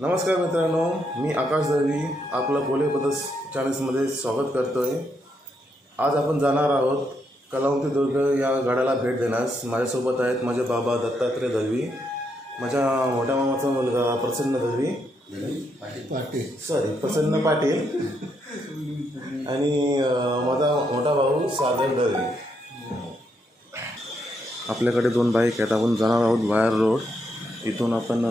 नमस्कार मित्रांनो, मी आकाश दळवी आपलं पोले पदस चॅनल्समध्ये स्वागत करतोय। आज आपण जाणार आहोत कलावंती दुर्ग या गडाला भेट देण्यास। माझ्यासोबत आहेत माझे बाबा दत्तात्रय दळवी, माझ्या मोठ्या मामाचा मुलगा प्रसन्न दळवी प्रसन्न पाटील आणि माझा मोठा भाऊ सागर दळवी। आपल्याकडे 2 बाईक आहेत। आपण जाणार आहोत वायर रोड, इथून आपण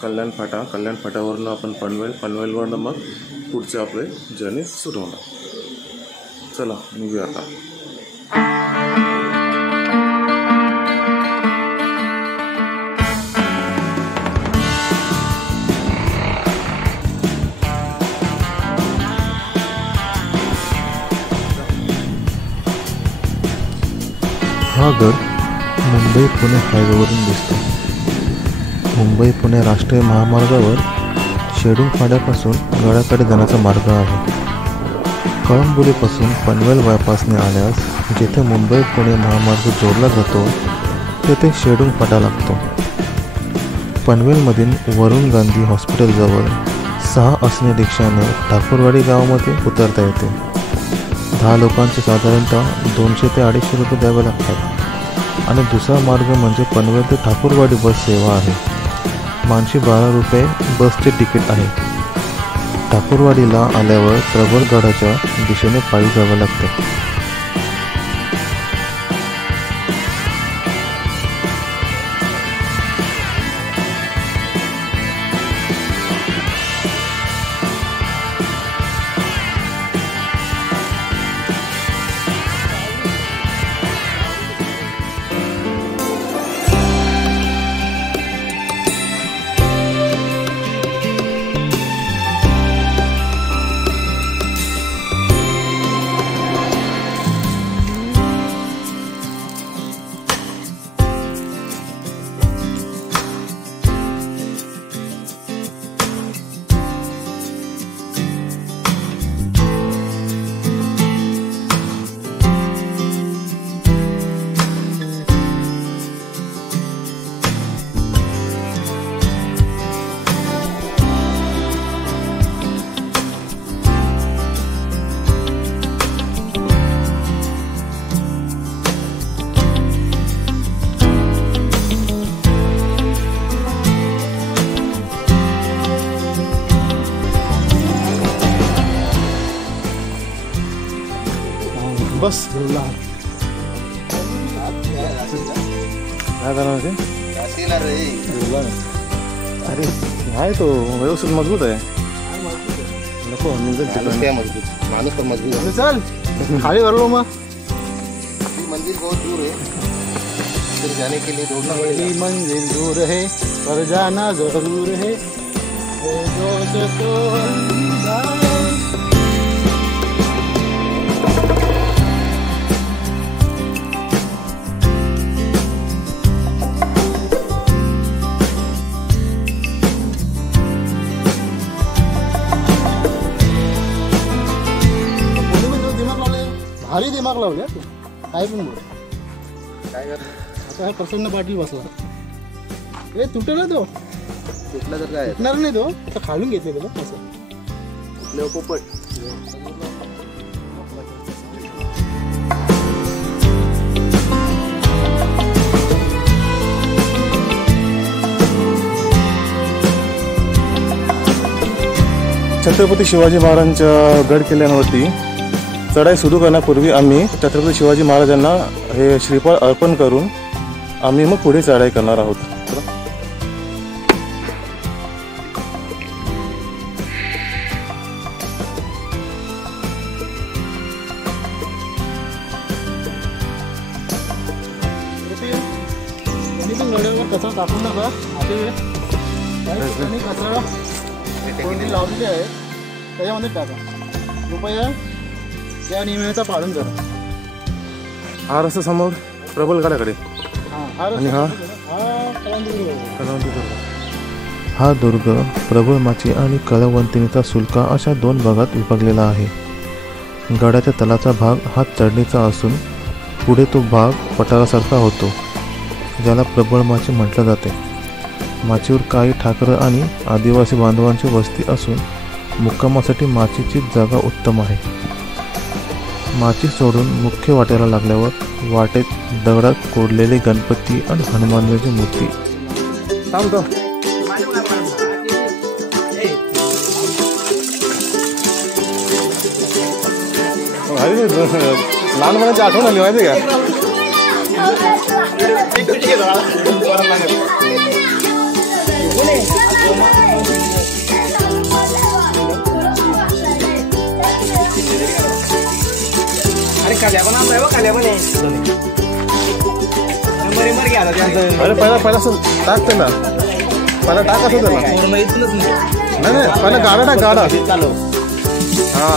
कल्याण फाट्यावरून आपण पनवेलवरून मग पुढचे आपले जर्नी सुरू होणार। चला निघूया आता। हा गड मुंबई पुणे हायवेवरून दिसतो। मुंबई पुणे राष्ट्रीय महामार्गावर शेडूल फाट्यापासून गडाकडे जाण्याचा मार्ग आहे। कळंबोलीपासून पनवेल बायपासने आल्यास जेथे मुंबई पुणे महामार्ग जोडला जातो तेथे शेडूल फाटा लागतो। पनवेलमधील वरुण गांधी हॉस्पिटलजवळ 6 असणे रिक्षाने ठाकूरवाडी गावामध्ये उतरता येते। 10 लोकांचे साधारणतः 200 ते 250 रुपये द्यावे लागतात आणि दुसरा मार्ग म्हणजे पनवेल ते ठाकूरवाडी बस सेवा आहे। मानशी 12 रुपये बसचे तिकीट आहे। ठाकूरवाडीला आल्यावर प्रबळगडाच्या दिशेने पायी जावे लागते। बस अरे आहे तो व्यवस्थित मजबूत आहे। नको माणूस पर मजबूत है। चल खाली कर लो। मग मंदिर बहुत दूर है, फिर जाने के लिए दौड़ना पड़ेगा। मंजिल दूर है पर जाना जरूर है। भारी दिमाग लावल्या तू, काय पण बोल। काय कर आता प्रसन्न पाटील बसला। ए तुटला तो, तुटला तर काय तुटणार नाही तो, आता खालून घेतले त्याला असं तुटले पोपट। छत्रपती शिवाजी महाराजांच्या गड किल्ल्यांवरती चढाई सुरू करण्यापूर्वी आम्ही छत्रपती शिवाजी महाराजांना हे श्रीफळ अर्पण करून आम्ही मग पुढे चढाई करणार आहोत। कचरा टाकून नका, कचरा लावलेली आहे त्याच्यामध्ये टाका। कृपया या नियमाचा पालन करा। हा रस्ता समोर प्रबळगडाकडे आणि हा दुर्ग प्रबळमाची आणि कळवंतिनीचा सुलका अशा 2 भागात विभागलेला आहे। गडाच्या तलाचा भाग हा चढणीचा असून पुढे तो भाग पठारासारखा होतो, ज्याला प्रबळमाची म्हटले जाते। माचीवर काही ठाकरं आणि आदिवासी बांधवांची वस्ती असून मुक्कामासाठी माचीची जागा उत्तम आहे. माची सोडून मुख्य वाटेला लागल्यावर वाटेत दगडात कोरलेले गणपती आणि हनुमानजीची मूर्ती. थांबतो. लहानपणाची आठवण आली माहिती का? अरे पहिला टाक त्याला, पहिला टाक असं त्याला. नाही पहिला गाडा टाक, गाडा. हा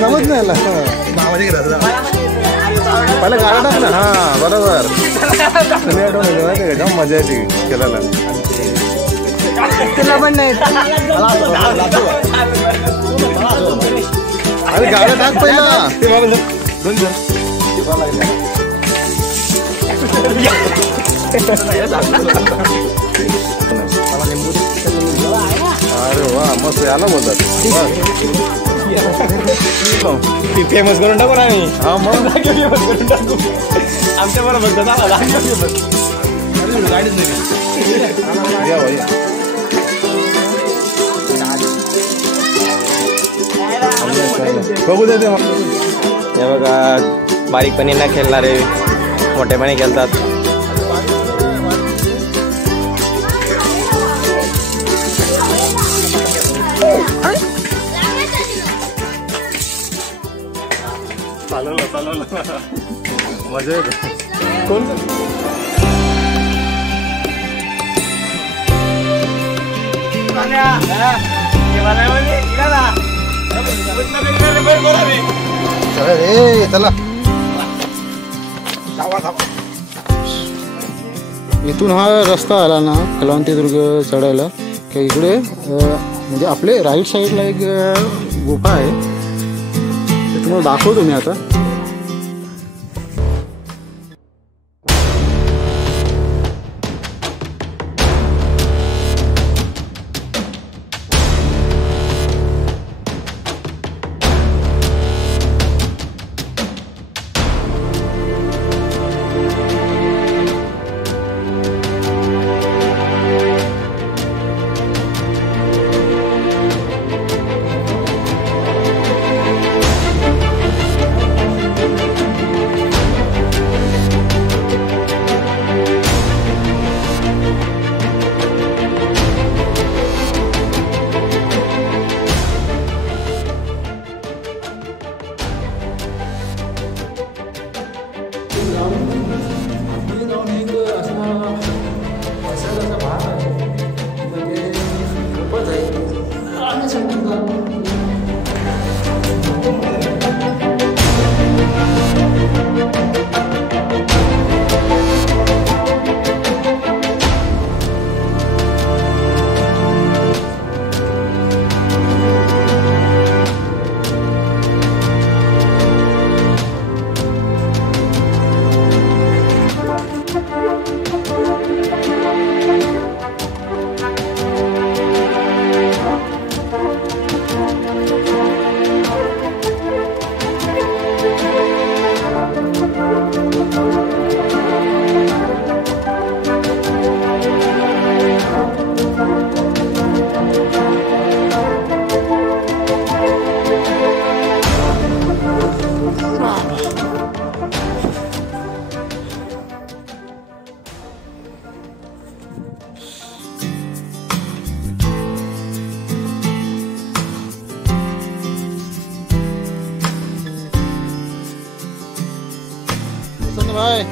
जमत नाही पहिला गाडा टाक ना. हा बरोबर. तुम्ही आठवण आली माहिती का? जाम मजा येते खेळायला. अरे गाडा टाक पहिला. अरे वा मस्त याला बोलतात. फेमस करून टाकू ना आम्ही. हा मग फेमस करून टाकू आमच्या बरोबर गाडीच नाही. या भाई. बघू देते. हे बघा बारीकपणी न खेळणारे मोठेपणी खेळतात. मजा येते. कोण चला इथून हा रस्ता आला ना कलावंतीदुर्ग चढायला की इकडे म्हणजे आपले राईट साईडला एक गुफा आहे. ते तुम्हाला दाखवतो मी आता. भाई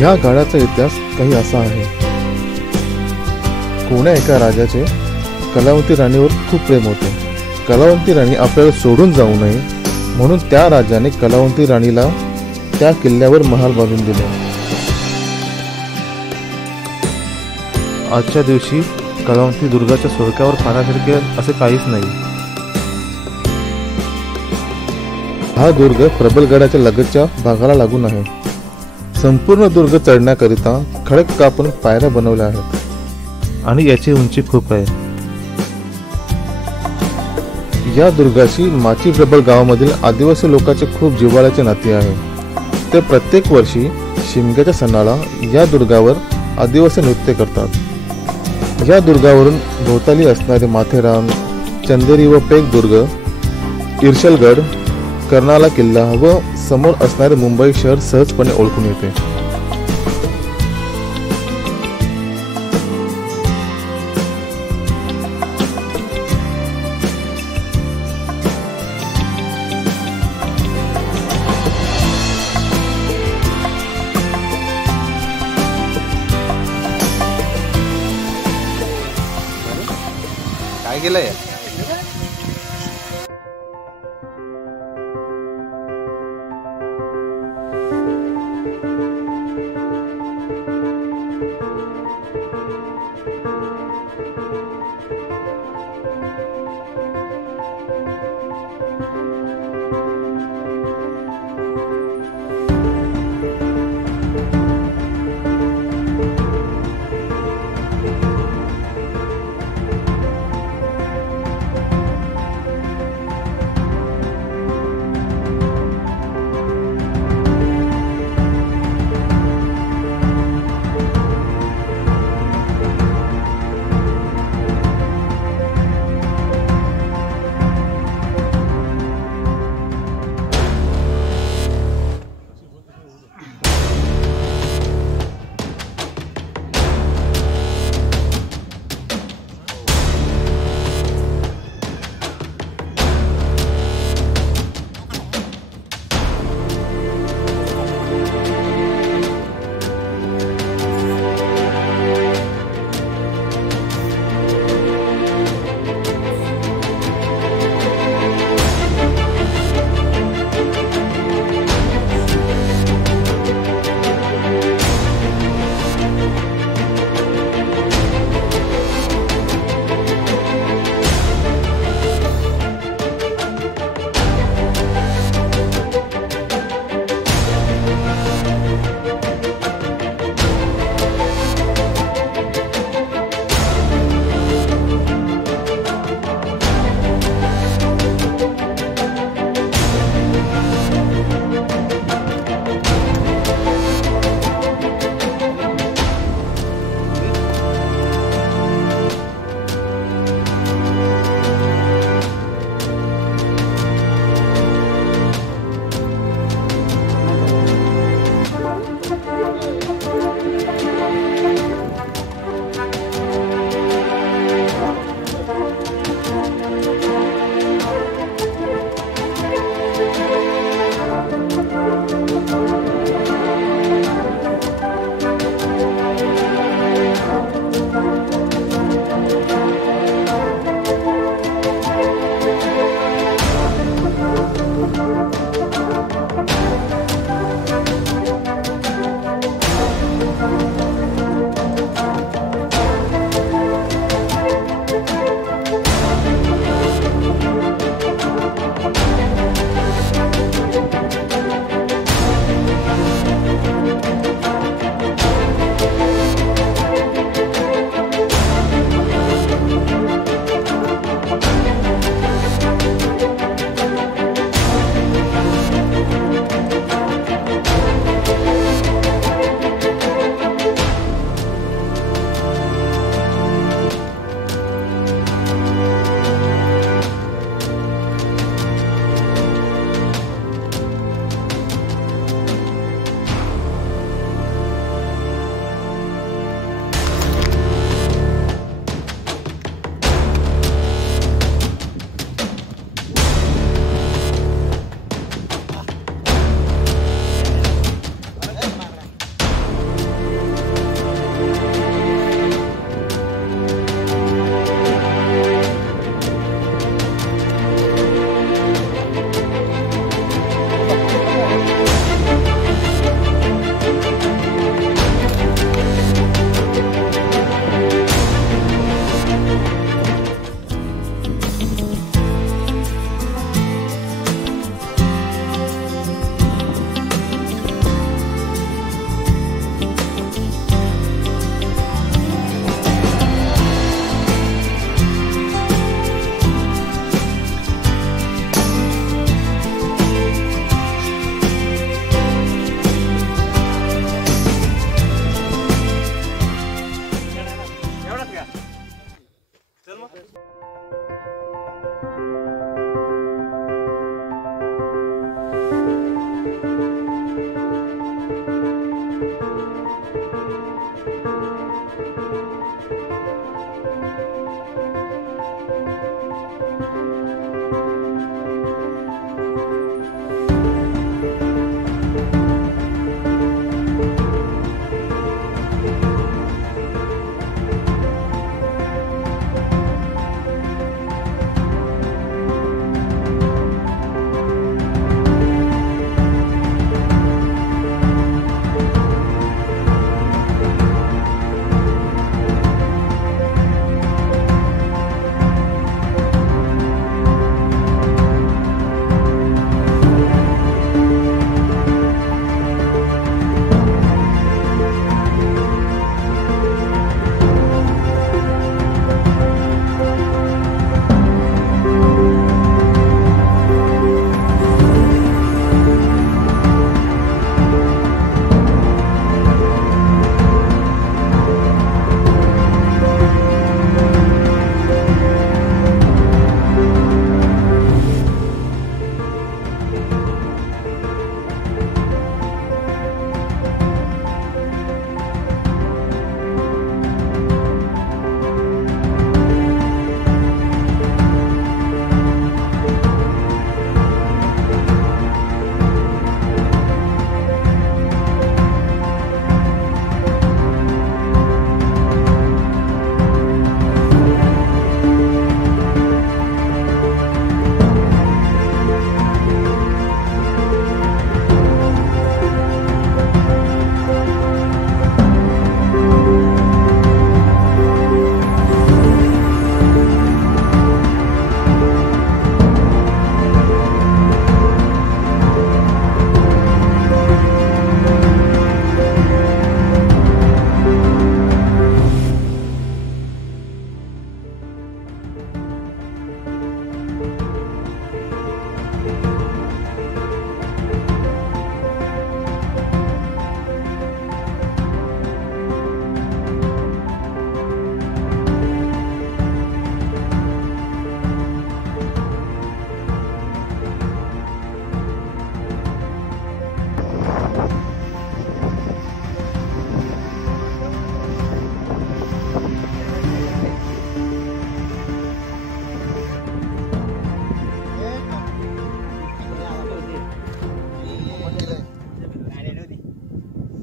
या गडाचा इतिहास काही असा आहे. कोण्या एका राजाचे कलावंती राणीवर खूप प्रेम होते. कलावंती राणी आपल्याला सोडून जाऊ नये म्हणून त्या राजाने कलावंती राणीला त्या किल्ल्यावर महाल बांधून दिले. आजच्या दिवशी कलावंती दुर्गाच्या स्वर्गावर पाहण्यासारखे असे काहीच नाही. हा दुर्ग प्रबलगडाच्या लगतच्या भागाला लागून आहे. संपूर्ण दुर्ग चढण्याकरिता खडक कापून पायऱ्या बनवल्या आहेत आणि याची उंची खूप आहे. या दुर्गाशी माची प्रबल गावामधील आदिवासी लोकांचे खूप जिव्हाळ्याचे नाते आहे. ते प्रत्येक वर्षी शिमग्याच्या सणाला या दुर्गावर आदिवासी नृत्य करतात. या दुर्गावरून भोवताली असणारे माथेरान, चंदेरी व पेक दुर्ग, इर्शलगड, कर्नाला किल्ला व समोर असणारे मुंबई शहर सहजपणे ओळखून येते. काय केलंय?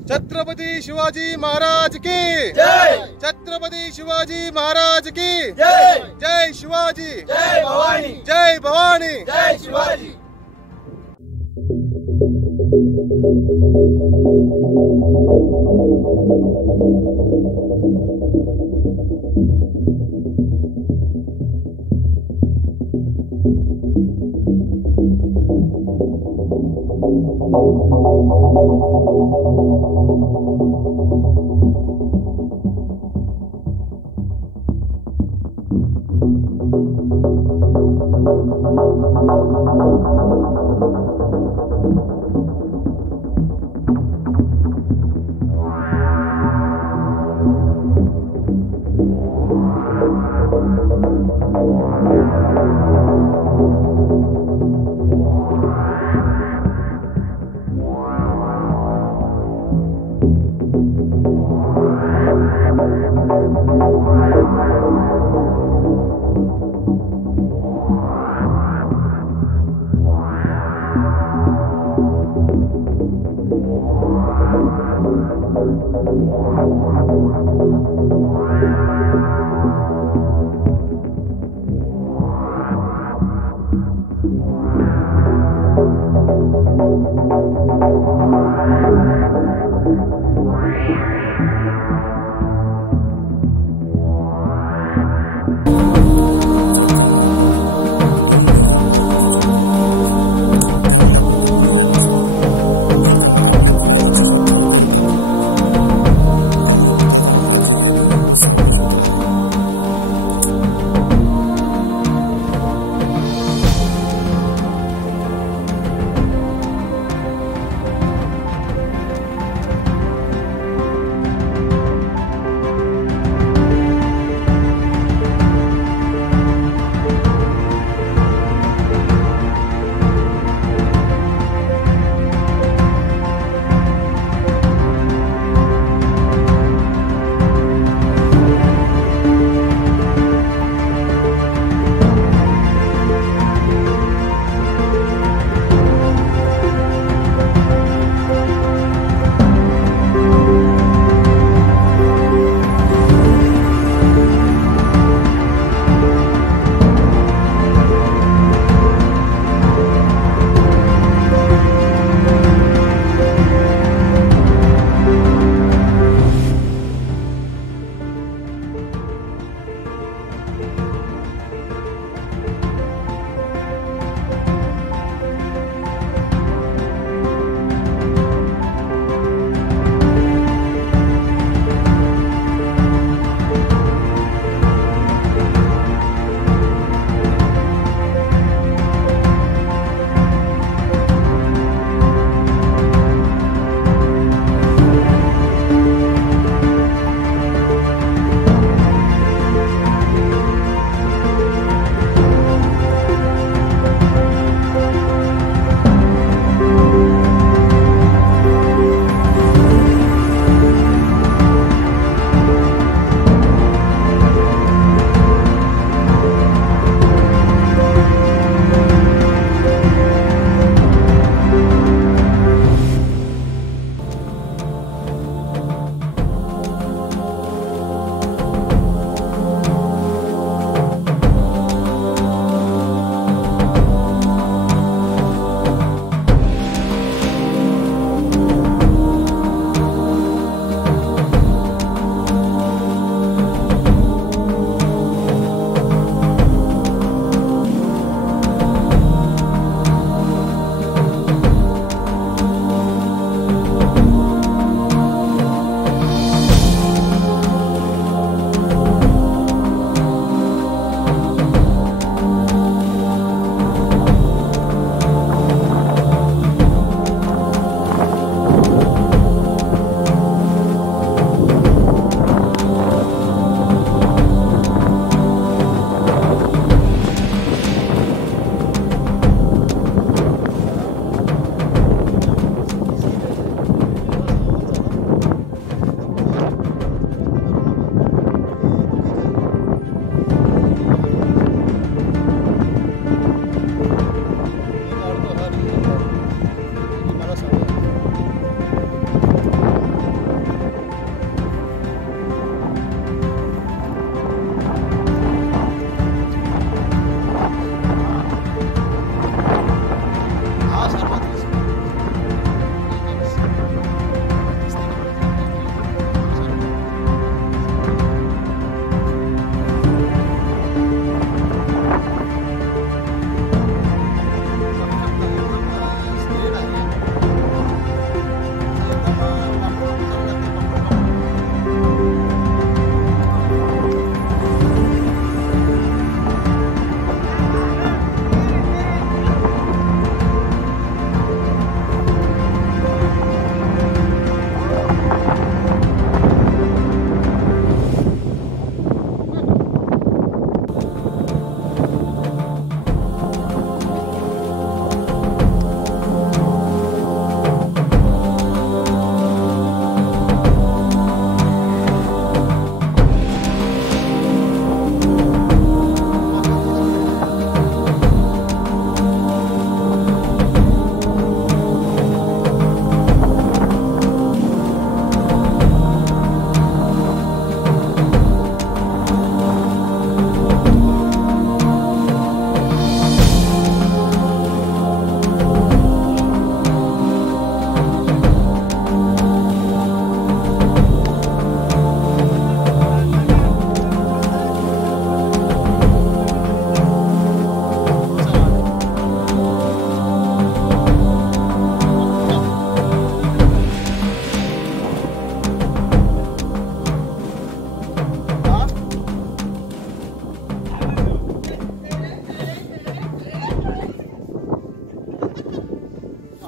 छत्रपती शिवाजी महाराज की जय। छत्रपती शिवाजी महाराज की जय। जय शिवाजी, जय भवानी, जय भवानी, जय शिवाजी।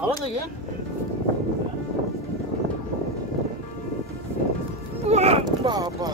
आवाज आहे बाबा